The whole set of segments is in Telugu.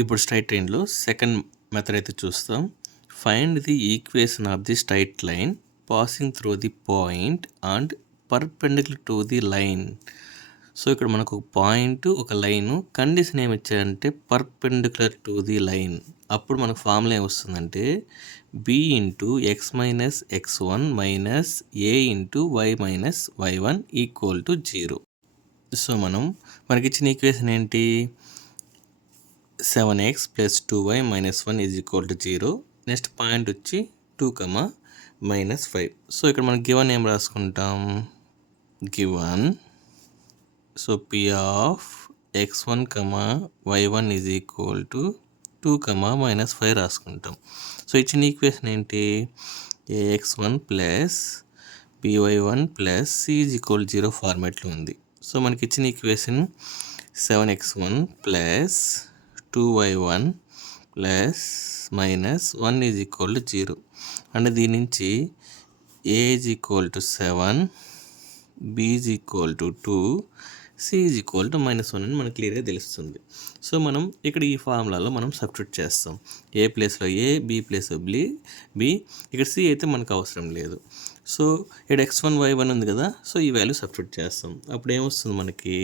ఇప్పుడు స్ట్రైట్ లైన్లో సెకండ్ మెథడ్ అయితే చూస్తాం. Find the equation of the straight line passing through the point and perpendicular to the line. So ఇక్కడ మనకు ఒక పాయింట్, ఒక లైను, కండిషన్ ఏమి ఇచ్చారంటే పర్పెండిక్యులర్ టు ది లైన్. అప్పుడు మనకు ఫార్ములా ఏమొస్తుందంటే b into x minus x1 minus a into y minus y1 equal to 0. So మనకి ఇచ్చిన ఈక్వేషన్ ఏంటి? 7x plus 2y minus 1 is equal to 0. Next point వచ్చి 2, మైనస్ 5. సో ఇక్కడ మనం గివన్ ఏం రాసుకుంటాం? Given so p of x1, y1 is equal to 2, minus 5 రాసుకుంటాం. సో ఇచ్చిన ఈక్వేషన్ ఏంటి? ax1 plus by1 plus c is equal 0 ఫార్మాట్లో ఉంది. సో మనకి ఇచ్చిన equation 7x1 plus 2y1 plus minus 1 is equal to 0. అంటే దీని నుంచి a is equal to 7, b is equal to 2, c is equal to -1 అని మనకు క్లియర్గా తెలుస్తుంది. సో మనం ఇక్కడ ఈ ఫార్ములాలో మనం సబ్స్టిట్యూట్ చేస్తాం. ఏ ప్లేస్లో ఏ, బి ప్లేస్లో బి, ఇక్కడ సి అయితే మనకు అవసరం లేదు. సో ఇక్కడ x1, y1 ఉంది కదా, సో ఈ వాల్యూ సబ్స్టిట్యూట్ చేస్తాం. అప్పుడు ఏమొస్తుంది మనకి?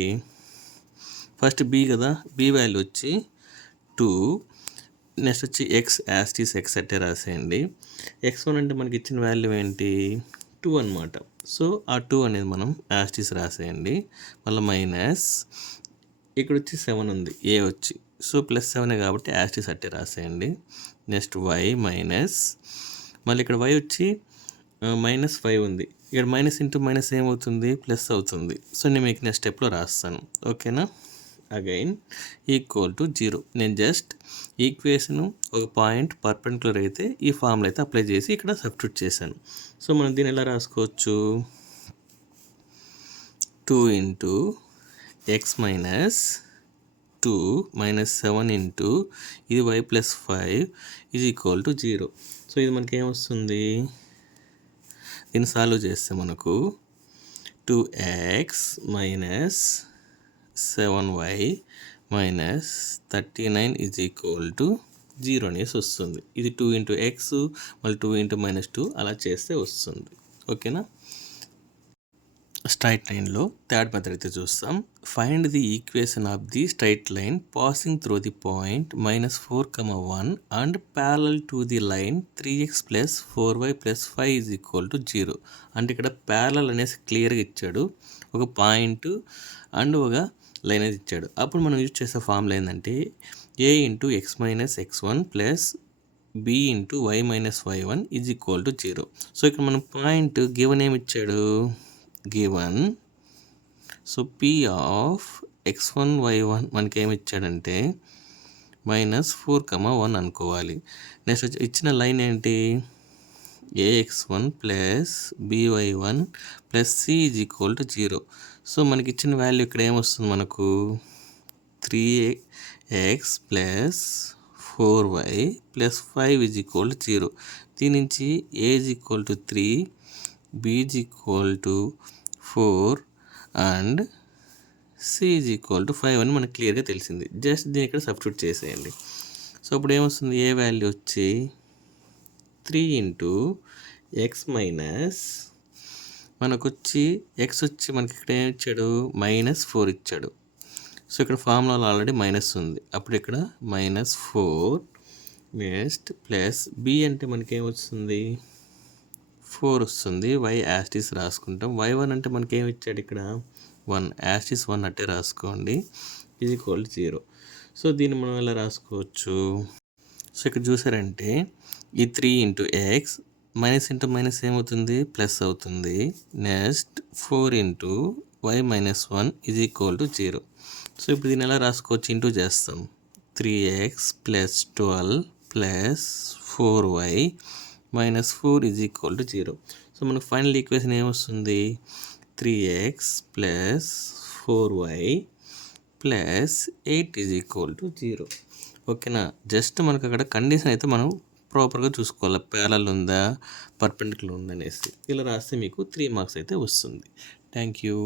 ఫస్ట్ బి కదా, బి వాల్యూ వచ్చి 2, నెక్స్ట్ వచ్చి ఎక్స్ యాస్టీస్ ఎక్స్ అట్టే రాసేయండి. x1 అంటే మనకి ఇచ్చిన వాల్యూ ఏంటి? 2 అనమాట. సో ఆ 2 అనేది మనం యాస్టీస్ రాసేయండి. మళ్ళీ మైనస్ ఇక్కడ వచ్చి 7 ఉంది, ఏ వచ్చి, సో +7 కాబట్టి యాస్టీస్ అట్టే రాసేయండి. నెక్స్ట్ y మైనస్, మళ్ళీ ఇక్కడ y వచ్చి -5 ఉంది, ఇక్కడ మైనస్ ఇంటూ మైనస్ ఏమవుతుంది? ప్లస్ అవుతుంది. సో నేను మీకు నెక్స్ట్ స్టెప్లో రాస్తాను, ఓకేనా? Again equal to 0. నేను జస్ట్ ఈక్వేషను ఒక పాయింట్ పర్పెండిక్యులర్ అయితే ఈ ఫార్ములా అయితే అప్లై చేసి ఇక్కడ సబ్స్టిట్యూట్ చేశాను. సో మనం దీన్ని ఎలా రాసుకోవచ్చు? 2 into x minus 2 minus 7 into ఇది y plus 5 is equal to 0. So ఇది మనకి ఏమొస్తుంది? దీన్ని సాల్వ్ చేస్తే మనకు 2x minus 7y minus 39 is equal to 0 అనేసి వస్తుంది. ఇది 2 ఇంటూ ఎక్స్ మళ్ళీ 2 ఇంటూ -2 అలా చేస్తే వస్తుంది, ఓకేనా? స్ట్రైట్ లైన్లో థర్డ్ మెథడ్ అయితే చూస్తాం. Find the equation of the straight line passing through the point -4, 1 and parallel to the line 3x plus 4y plus 5 is equal to 0. అంటే ఇక్కడ ప్యారలల్ అనేసి క్లియర్గా ఇచ్చాడు, ఒక పాయింట్ అండ్ ఒక లైన్ అనేది ఇచ్చాడు. అప్పుడు మనం యూజ్ చేసే ఫార్ములా ఏంటంటే a into x minus x1 plus b into y minus y1 is equal to 0. So ఇక్కడ మనం పాయింట్ గివన్ ఏమి ఇచ్చాడు? Given so p of x1, y1 మనకి ఏమి ఇచ్చాడంటే -4, 1 అనుకోవాలి. నెక్స్ట్ వచ్చి ఇచ్చిన లైన్ ఏంటి? ax1 plus by1 plus c is equal to 0. So మనకి ఇచ్చిన వాల్యూ ఇక్కడ ఏమొస్తుంది? మనకు 3x plus 4y plus 5 is equal to 0. దీని నుంచి a is equal to 3, b is equal to 4 and c is equal to 5 అని మనకు క్లియర్గా తెలిసింది. జస్ట్ దీన్ని ఇక్కడ సబ్స్టిట్యూట్ చేసేయండి. సో ఇప్పుడు ఏమొస్తుంది? ఏ వాల్యూ వచ్చి 3 ఇంటూ ఎక్స్ మైనస్ మనకు వచ్చి ఎక్స్ వచ్చి మనకి ఇక్కడ ఏమి ఇచ్చాడు? -4 ఇచ్చాడు. సో ఇక్కడ ఫార్ములాలో ఆల్రెడీ మైనస్ ఉంది, అప్పుడు ఇక్కడ -4 నెక్స్ట్ ప్లస్ b అంటే మనకి ఏమొస్తుంది? 4 వస్తుంది. y యాస్టీస్ రాసుకుంటాం. y1 అంటే మనకి ఏమి ఇచ్చాడు? ఇక్కడ 1, యాస్టీస్ 1 అట్టే రాసుకోండి, ఈజ్ ఈక్వల్ టు 0. సో దీన్ని మనం ఎలా రాసుకోవచ్చు? సో ఇక్కడ చూసారంటే ఈ 3 into x minus into minus ఏమవుతుంది? ప్లస్ అవుతుంది. Next 4 into y minus 1 is equal to 0. So ఇప్పుడు దీన్ని ఎలా రాసుకోవచ్చు? ఇంటూ చేస్తాం. 3x plus 12 plus 4y minus 4 is equal to 0. So మనకు ఫైనల్ ఈక్వేషన్ ఏమొస్తుంది? 3x plus 4y plus 8 is equal to 0. ఓకేనా? జస్ట్ మనకు అక్కడ కండిషన్ అయితే మనం ప్రాపర్గా చూసుకోవాలి, ప్యారలల్ ఉందా, పర్పెండిక్యులర్ ఉందా అనేసి. ఇలా రాస్తే మీకు 3 మార్క్స్ అయితే వస్తుంది. Thank you.